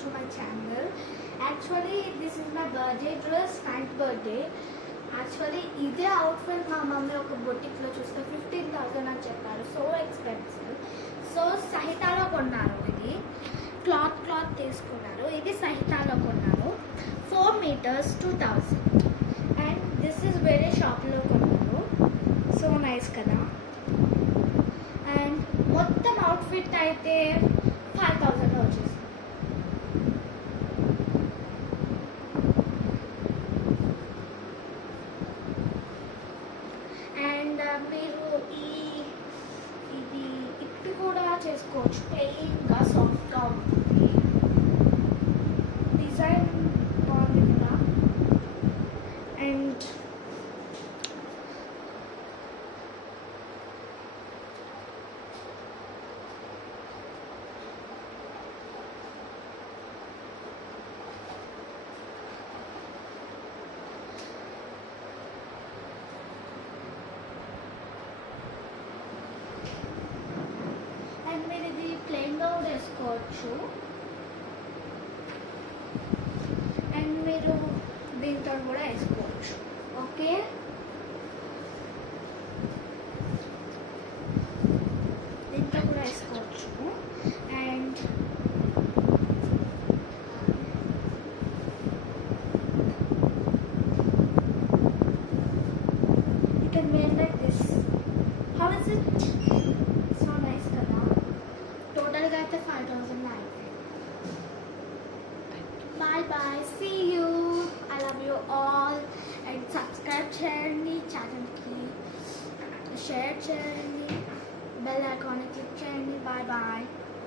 to my channel. Actually, this is my birthday dress, 9th birthday. Actually, ఇదే అవుట్ఫిట్ మా మమ్మీ ఒక బొటిక్లో చూస్తే 15,000 అని చెప్పారు. So expensive. సో సహితాలో కొన్నారు. ఇది క్లాత్ తీసుకున్నారు. ఇది సహితాలో కొన్నారు. 4 meters 2,000. అండ్ దిస్ ఇస్ వేరే షాప్లో కొన్నారు. సో నైస్ కదా. అండ్ మొత్తం అవుట్ఫిట్ అయితే 5,000లో వచ్చేసింది. అండ్ మీరు ఇది ఇట్టు కూడా చేసుకోవచ్చు. ప్లెయిన్గా సాఫ్ట్గా ఉంటుంది. డిజైన్ బాగుంది కూడా. అండ్ మీరు ఇది ప్లెయిన్గా కూడా వేసుకోవచ్చు. అండ్ మీరు దీంతో కూడా వేసుకోవచ్చు. ఓకే, దీంతో కూడా వేసుకోవచ్చు. And you can wear like this. How is it? So nice కదా. టోటల్గా అయితే 5,000 అయితే. Bye bye, see you. I love you all. And subscribe చేయండి ఛానల్కి, షేర్ చేయండి, బెల్ ఐకాన్ని క్లిక్ చేయండి. Bye bye.